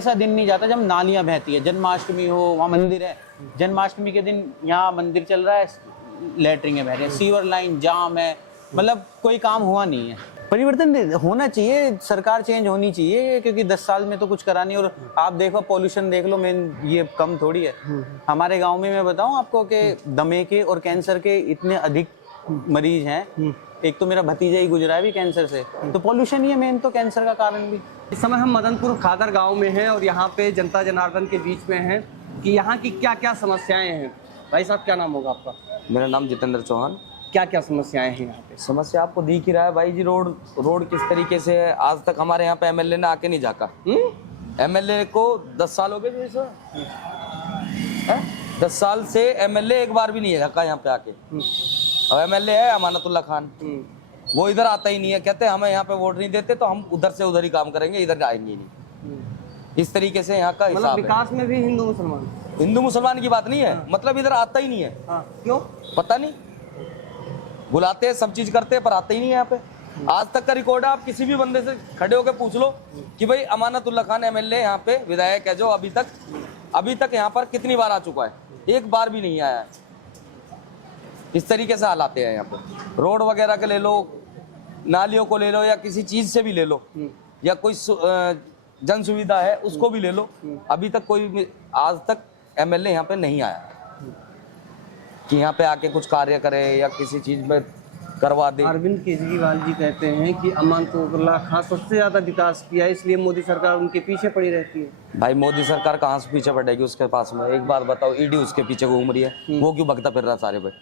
ऐसा दिन नहीं जाता जब नालियां बहती है। जन्माष्टमी हो, वहाँ मंदिर है, जन्माष्टमी के दिन यहाँ मंदिर चल रहा है, लैटरिंग बह रही है, सीवर लाइन जाम है, मतलब कोई काम हुआ नहीं है। परिवर्तन होना चाहिए, सरकार चेंज होनी चाहिए, क्योंकि 10 साल में तो कुछ करा नहीं। और आप देखो पॉल्यूशन देख लो, मेन ये कम थोड़ी है। हमारे गांव में मैं बताऊं आपको कि दमे के और कैंसर के इतने अधिक मरीज हैं। एक तो मेरा भतीजा ही गुजरा है भी कैंसर से। तो पॉल्यूशन ही है मेन तो कैंसर का कारण भी। इस समय हम मदनपुर खादर गांव में हैं और यहाँ पे जनता जनार्दन के बीच में हैं कि यहाँ की क्या क्या समस्याएं हैं। भाई साहब, क्या नाम होगा आपका? मेरा नाम जितेंद्र चौहान। क्या क्या समस्याएं हैं यहाँ पे? समस्या आपको दिख ही रहा है भाई जी। रोड किस तरीके से है। आज तक हमारे यहाँ पे एमएलए ने आके नहीं झाका। एमएलए को 10 साल हो गए जैसा 10 साल से एमएलए एक बार भी नहीं है झाका यहाँ पे आके। और एमएलए है अमानतुल्लाह खान, वो इधर आता ही नहीं है। कहते हैं हमें यहाँ पे वोट नहीं देते तो हम उधर से उधर ही काम करेंगे, इधर आएंगे ही नहीं। इस तरीके से यहाँ का हिसाब है। विकास में भी हिंदू मुसलमान की बात नहीं है। मतलब इधर आता ही नहीं है। क्यों पता नहीं, बुलाते हैं सब चीज करते हैं पर आते ही नहीं है यहाँ पे। आज तक का रिकॉर्ड है, आप किसी भी बंदे से खड़े होकर पूछ लो कि भाई अमानतुल्लाह खान एमएलए यहाँ पे विधायक है जो अभी तक यहाँ पर कितनी बार आ चुका है, एक बार भी नहीं आया है। इस तरीके से हालात हैं यहाँ पे। रोड वगैरह के ले लो, नालियों को ले लो, या किसी चीज से भी ले लो, या कोई जन सुविधा है उसको भी ले लो, अभी तक कोई आज तक एमएलए यहाँ पे नहीं आया कि यहाँ पे आके कुछ कार्य करे या किसी चीज में करवा दे। अरविंद केजरीवाल जी कहते हैं कि अमानतुल्लाह खान सबसे ज्यादा विकास किया है, इसलिए मोदी सरकार उनके पीछे पड़ी रहती है। भाई मोदी सरकार कहाँ से पीछे पड़ेगी उसके पास में? एक बात बताओ, ईडी उसके पीछे घूम रही है, वो क्यों भगता फिर रहा सारे भाई?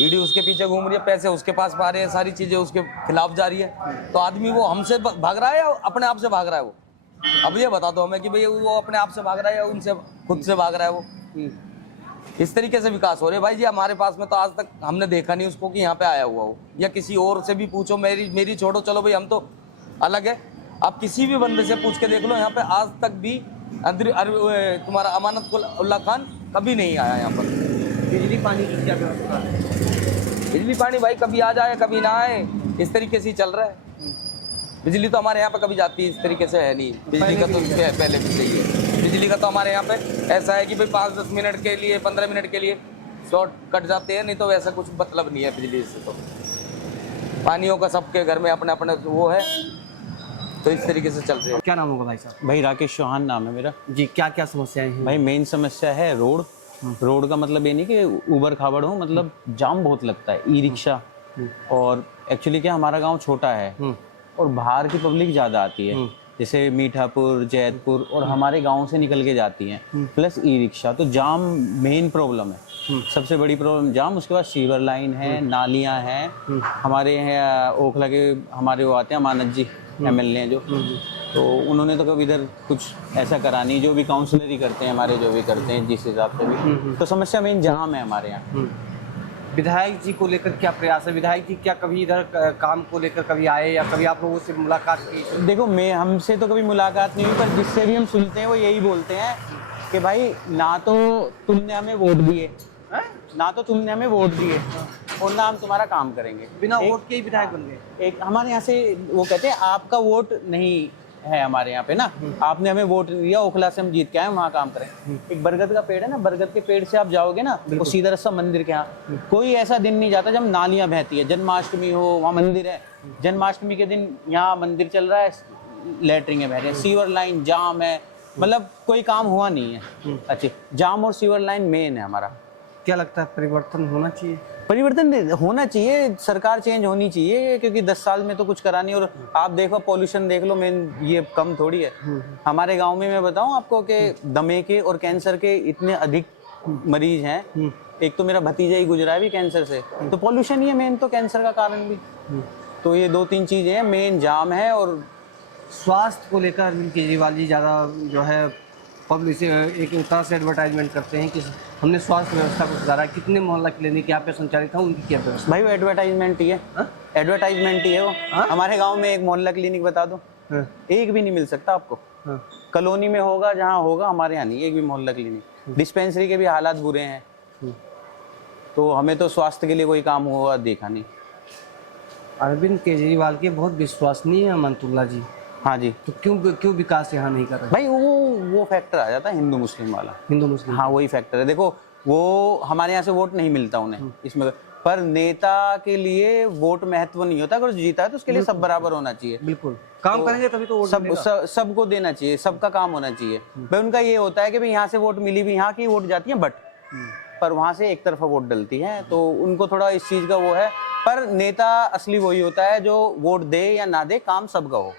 ईडी उसके पीछे घूम रही है, पैसे उसके पास पा रहे हैं, सारी चीजें उसके खिलाफ जा रही है। तो आदमी वो हमसे भाग रहा है या अपने आप से भाग रहा है? वो अब ये बता दो हमें कि भाई वो अपने आप से भाग रहा है या उनसे खुद से भाग रहा है? वो इस तरीके से विकास हो रहे भाई जी। हमारे पास में तो आज तक हमने देखा नहीं उसको कि यहाँ पे आया हुआ हो, या किसी और से भी पूछो। मेरी छोड़ो, चलो भाई हम तो अलग है, आप किसी भी बंदे से पूछ के देख लो, यहाँ पे आज तक भी तुम्हारा अमानतुल्लाह खान कभी नहीं आया यहाँ पर। बिजली पानी की क्या व्यवस्था है? बिजली पानी भाई कभी आ जाए कभी ना आए, इस तरीके से ही चल रहा है। बिजली तो हमारे यहाँ पे कभी जाती है इस तरीके से है नहीं। बिजली का तो पहले भी सही है। बिजली का तो हमारे यहाँ पे ऐसा है कि भाई 5-10 मिनट के लिए, 15 मिनट के लिए शॉर्ट कट जाते हैं, नहीं तो वैसा कुछ मतलब नहीं है बिजली से। तो पानियों का सबके घर में अपने अपने वो है, तो इस तरीके से चल रहे हैं। क्या नाम होगा भाई साहब? भाई राकेश चौहान नाम है मेरा जी। क्या क्या समस्याएं हैं भाई? मेन समस्या है रोड का। मतलब ये नहीं कि उबड़ खाबड़ हो, मतलब जाम बहुत लगता है, ई रिक्शा। और एक्चुअली क्या हमारा गांव छोटा है और बाहर की पब्लिक ज़्यादा आती है, जैसे मीठापुर, जैतपुर, और हमारे गांव से निकल के जाती हैं, प्लस ई रिक्शा। तो जाम मेन प्रॉब्लम है, सबसे बड़ी प्रॉब्लम जाम। उसके बाद सीवर लाइन है, नालियां हैं। हमारे यहाँ ओखला के हमारे वो आते हैं अमानत जी एमएलए हैं जो, तो उन्होंने तो कभी इधर कुछ ऐसा करा नहीं। जो भी काउंसलर ही करते हैं हमारे, जो भी करते हैं जिस हिसाब से भी। तो समस्या मेन जाम है हमारे यहाँ। विधायक जी को लेकर क्या प्रयास है? विधायक जी क्या कभी इधर काम को लेकर कभी आए या कभी आप लोगों से मुलाकात की? देखो, हमसे तो कभी मुलाकात नहीं हुई, पर जिससे भी हम सुनते हैं वो यही बोलते हैं कि भाई ना तो तुमने हमें वोट दिए, और ना हम तुम्हारा काम करेंगे। बिना वोट के ही विधायक बन गए। एक हमारे यहाँ से वो कहते हैं आपका वोट नहीं है हमारे यहाँ पे ना, आपने हमें वोट दिया, ओखला से हम जीत के आए, वहाँ काम करें। एक बरगद का पेड़ है ना, बरगद के पेड़ से आप जाओगे ना, वो सीधा रास्ता मंदिर के यहाँ। कोई ऐसा दिन नहीं जाता जब नालियां बहती है। जन्माष्टमी हो, वहाँ मंदिर है, जन्माष्टमी के दिन यहाँ मंदिर चल रहा है, लैटरिंग बह रही है, सीवर लाइन जाम है, मतलब कोई काम हुआ नहीं है। अच्छा, जाम और सीवर लाइन मेन है हमारा। क्या लगता है परिवर्तन होना चाहिए? परिवर्तन होना चाहिए, सरकार चेंज होनी चाहिए, क्योंकि 10 साल में तो कुछ करा नहीं। और आप देखो पॉल्यूशन देख लो, मेन ये कम थोड़ी है। हमारे गांव में मैं बताऊं आपको कि दमे के और कैंसर के इतने अधिक मरीज हैं। एक तो मेरा भतीजा ही गुजरा है भी कैंसर से। तो पॉल्यूशन ही है मेन तो कैंसर का कारण भी। तो ये 2-3 चीजें हैं, मेन जाम है। और स्वास्थ्य को लेकर अरविंद केजरीवाल जी ज़्यादा जो है पब्लिक से एक तरह से एडवर्टाइजमेंट करते हैं कि हमने स्वास्थ्य व्यवस्था को सुधारा। कितने मोहल्ला क्लिनिक यहाँ पे संचालित है, उनकी क्या व्यवस्था? भाई वो एडवर्टाइजमेंट ही है, एडवर्टाइजमेंट ही है वो। हमारे गाँव में एक मोहल्ला क्लिनिक बता दो, एक भी नहीं मिल सकता आपको। कॉलोनी में होगा जहाँ होगा, हमारे यहाँ नहीं एक भी मोहल्ला क्लिनिक। डिस्पेंसरी के भी हालात बुरे हैं। तो हमें तो स्वास्थ्य के लिए कोई काम हुआ देखा नहीं। अरविंद केजरीवाल के बहुत विश्वसनीय है अमानतुल्लाह जी, हाँ जी तो क्यों क्यों विकास यहाँ नहीं कर रहे? भाई, वो फैक्टर आ जाता है हिंदू मुस्लिम वाला। हिंदू मुस्लिम। हाँ, वही फैक्टर है। देखो, वो हमारे यहाँ से वोट नहीं मिलता उन्हें इसमें, पर नेता के लिए वोट महत्व नहीं होता। अगर जीता है तो उसके लिए सब बराबर होना चाहिए। बिल्कुल, काम करेंगे तभी तो वोट सबको देना चाहिए, सबका काम होना चाहिए। भाई उनका ये होता है कि भाई यहाँ से वोट मिली भी, यहाँ की वोट जाती है बट पर वहां से एक तरफा वोट डलती है, तो उनको थोड़ा इस चीज का वो है। पर नेता असली वही होता है जो वोट दे या ना दे, काम सबका हो।